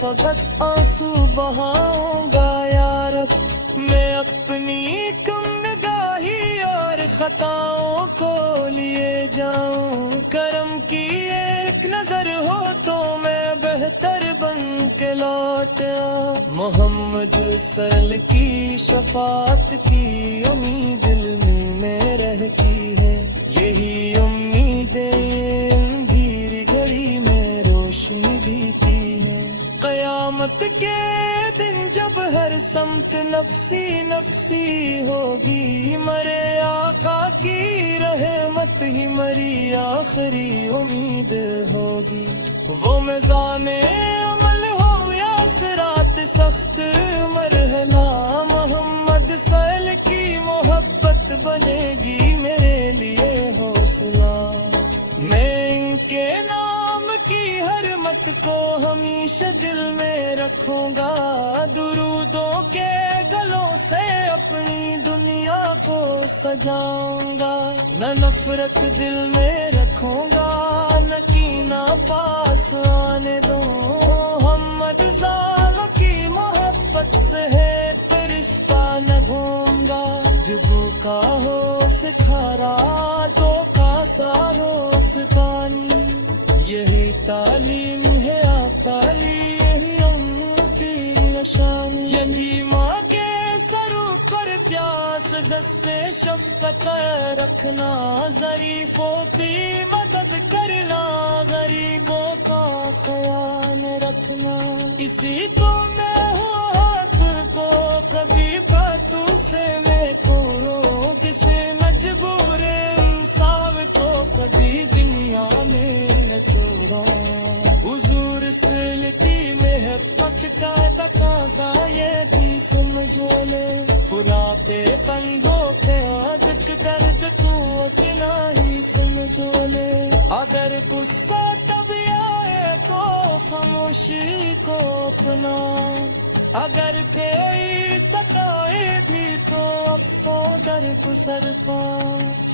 فقط آنسو بہاؤں گا یا رب، میں اپنی کم نگاہی اور خطاؤں کو لیے جاؤں، کرم کی ایک نظر ہو تو میں بہتر بن کے لوٹ آؤں۔ محمد صلی کی شفاعت کی امید دل میں رہتی ہے، یہی امیدیں اندھیری گھڑی میں روشنی دیتی ہے۔ قیامت کے دن جب ہر سمت نفسی نفسی ہوگی، مرے آقا کی رحمت ہی مری آخری امید ہوگی۔ وہ میزان عمل ہو یا صراط سخت مرحلہ، محمد صلی کی محبت بنے گی میرے لیے حوصلہ۔ میں ان کے نام کی حرمت کو ہمیشہ دل میں رکھوں گا، درودوں کے گلوں سے اپنی دنیا کو سجاؤں گا، نہ نفرت دل میں رکھوں گا، نہ کینہ پاس آنے دوں۔ محمد ظالم کی محبت سے ہے رشتہ نہ گھوم گا، جب کا ہو سکھارا تو کا ساروس پانی، یہی تعلیم ہے آقائی، یہی امتی نشانی۔ یتیماں کے سروں پر پیاس دستے شفقت رکھنا، ظریفوں کی مدد کرنا، غریبوں کا خیال رکھنا، اسی کو میں ہوں حق کو کبھی باتوں سے میں کوروں، کسی مجبور انسان کو کبھی دنیا میں نہ چھوڑا۔ حضور سلتی محبت کا تقاضا یہ بھی سمجھو لے، بلاتے تنگوں پہ عادت درد کو اکنا ہی سمجھو لے، اگر غصہ تب آئے تو خاموشی کو اپنا، اگر کوئی ستائے بھی تو عفو درگزر پا،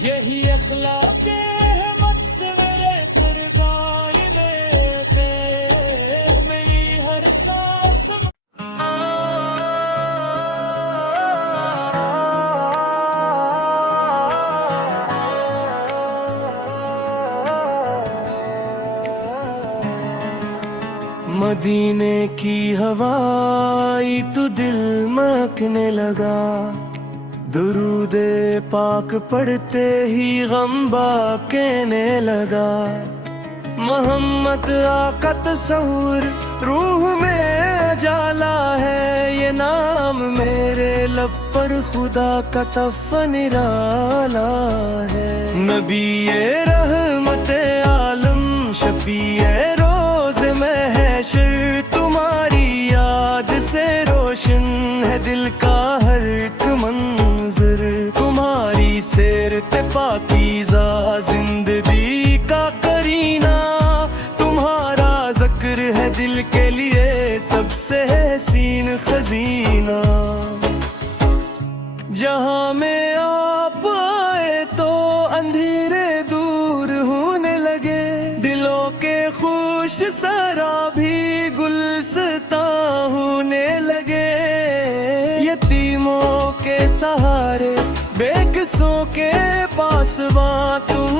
یہی اخلاق احمد سے میرے قربائی میں تھے، میری ہر سانس مدینے کی ہوائی تو دل مہکنے لگا، درود پاک پڑھتے ہی غم با کہنے لگا، محمد آقا تصور روح میں جالا ہے، یہ نام میرے لب پر خدا کا تف نرالا ہے، نبی رحمت عالم شفیع روز محشر، تمہاری یاد سے روشن ہے دل کا ہر ایک منظر، تمہاری سیرت پاکیزہ زندگی کا کرینہ، تمہارا ذکر ہے دل کے لیے سب سے حسین خزینہ، جہاں میں آپ آئے تو اندھیرے دور ہونے لگے، دلوں کے خوش سرا بھی گلستاں ہونے لگے، یتیموں کے سہارے بے قصوں کے پاسباں تم،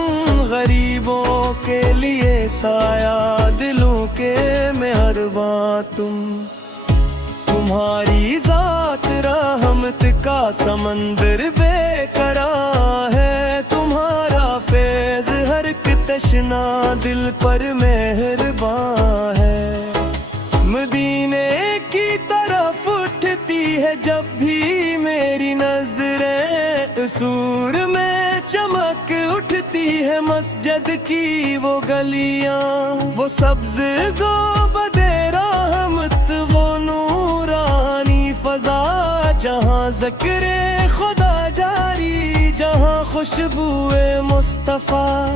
غریبوں کے لیے سایہ دلوں کے مہرباں تم، تمہاری ذات رحمت کا سمندر بے قرار ہے، تمہارا فیض ہر ایک تشنا دل پر مہربان ہے، مدینے کی طرف اٹھتی ہے جب بھی میری نظریں، سور میں چمک اٹھتی ہے مسجد کی وہ گلیاں، وہ سبز گنبد رحمت، وہ نورانی فضا، جہاں ذکر خدا جاری، جہاں خوشبو مصطفیٰ،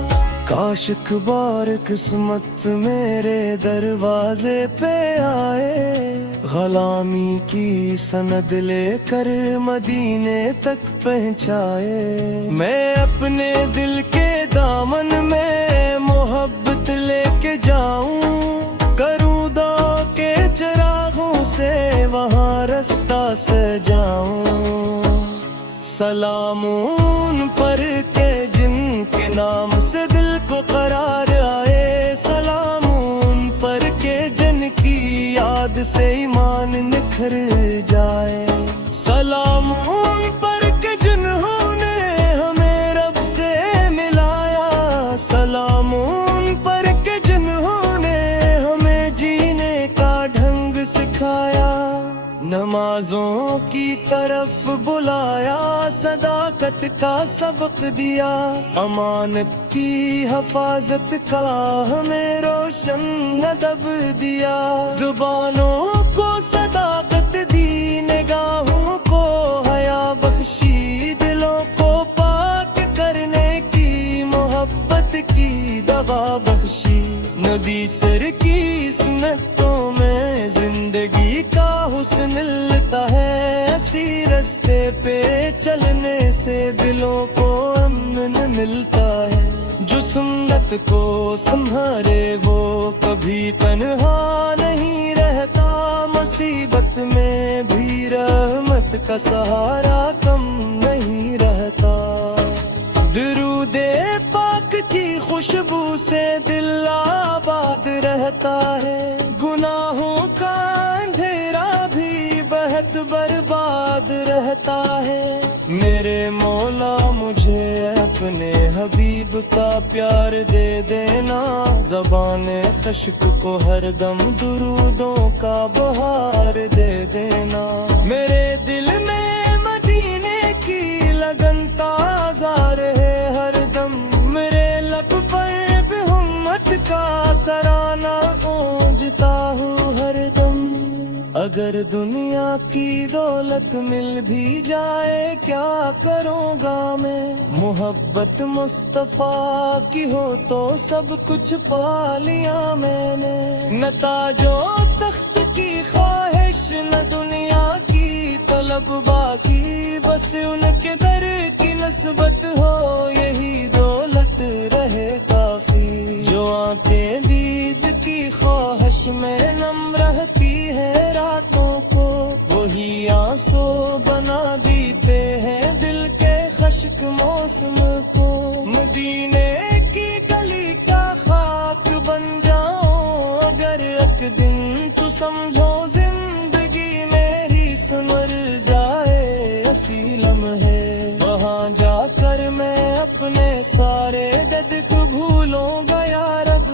کاش اخبار قسمت میرے دروازے پہ آئے، غلامی کی سند لے کر مدینے تک پہنچائے، میں اپنے دل کے دامن میں محبت لے کے جاؤں، کروں دو کے چرا سجاؤں. سلام ان پر کے جن کے نام سے دل کو قرار آئے. سلام ان پر کے جن کی یاد سے ایمان نکھر جائے. سلام ان پر کے جنہوں نے ہمیں رب سے ملایا. سلام ان پر کے جنہوں نے ہمیں جینے کا ڈھنگ سکھایا. نمازوں کی طرف بلایا, صداقت کا سبق دیا. امانت کی حفاظت کا ہمیں روشن ادب دیا. زبانوں کو صداقت دی, نگاہوں کو حیا بخشی. دلوں کو پاک کرنے کی محبت کی دوا بخشی. نبی سر کی سنتوں میں زندگی کا حسن ملتا ہے. اسی رستے پہ چلنے سے دلوں کو امن ملتا ہے. جو سنت کو سنبھالے وہ کبھی تنہا نہیں رہتا. مصیبت میں بھی رحمت کا سہارا کم نہیں رہتا. درود پاک کی خوشبو سے دل آباد رہتا ہے. گناہوں کا اندھیرا بھی بہت برباد رہتا ہے. میرے مولا مجھے اپنے حبیب کا پیار دے دینا. زبان خشک کو ہر دم درودوں کا بہار دے دینا. میرے دل میں مدینے کی لگن تازہ رہے ہر دم. میرے لب پر بھی ہمت کا ترانہ گونجتا ہوں ہر دم. اگر دنیا کی دولت مل بھی جائے کیا کروں گا میں. محبت مصطفیٰ کی ہو تو سب کچھ پا لیا میں نے. نہ تاج و تخت کی خواہش نہ دنیا کی طلب باقی. بس ان کے در کی نسبت ہو یہی دولت رہے کافی. جو آنکھیں دید کی خواہش میں نم رہتی ہے راتوں کو, وہی آنسو بنا دیتے ہیں دل کے خشک موسم کو. مدینے کی گلی کا خاک بن جاؤں اگر ایک دن تو سمجھو زندگی میری سمر جائے. اسی لمحے وہاں جا کر میں اپنے سارے درد کو بھولوں گا یا رب.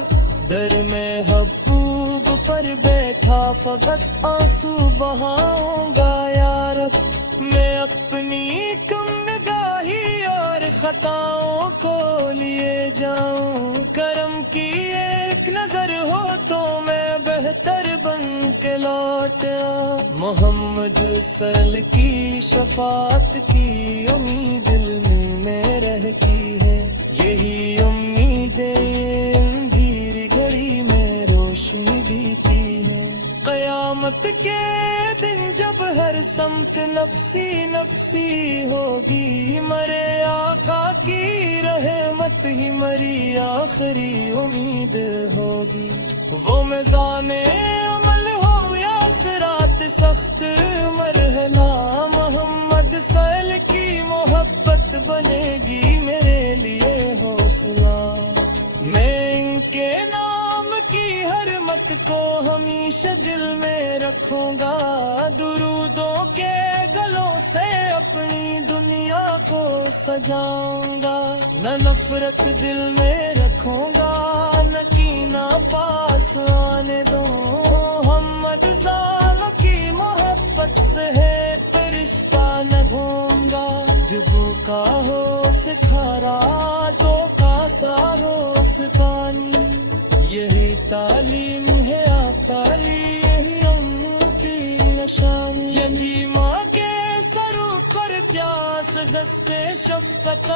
در میں حبوب پر بیٹھا فقط آنسو بہاؤں گا یا رب. میں اپنی کم نگاہی اور خطاؤں کو لیے جاؤں. کرم کی ایک نظر ہو تو میں بہتر بن کے لوٹ آؤں. محمد صلی کی شفاعت کی امید دل میں رہتی ہے. یہی امیدیں اندھیری گھڑی میں روشنی دیتی ہے. قیامت کے دن جب ہر سمت نفسی نفسی ہوگی, مرے آقا کی رحمت ہی مری آخری امید ہوگی. وہ میزان عمل ہو یا صراط سخت مرحلہ, محمد صلی کی محبت بنے گی میرے لیے حوصلہ. میں ان کے نام کی حرمت کو ہمیشہ دل میں رکھوں گا. درودوں کے گلوں سے اپنی دنیا کو سجاؤں گا. نہ نفرت دل میں رکھوں گا نہ کینہ پاس آنے دوں. محمد ظالم کی محبت سے ہے رشتہ نہ بھوں گا. جب کا ہو سکھارا تو کا ساروس پانی. یہی تعلیم ہے آپ تعلیم, یہی امن کی نشانی. یتیماں کے سروں پر پیاس دستے شفقت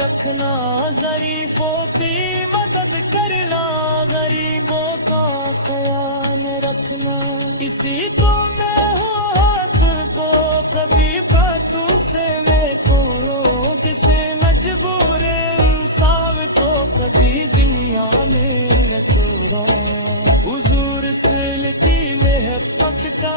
رکھنا. ظریفوں کی مدد کرنا, غریبوں کا خیال رکھنا. اسی کو میں ہوں حق کو کبھی باتوں سے میں پوروں. کسی مجبور انصاف کو کبھی دنیا میں نہ چھوڑا. حضور سلتی محبت کا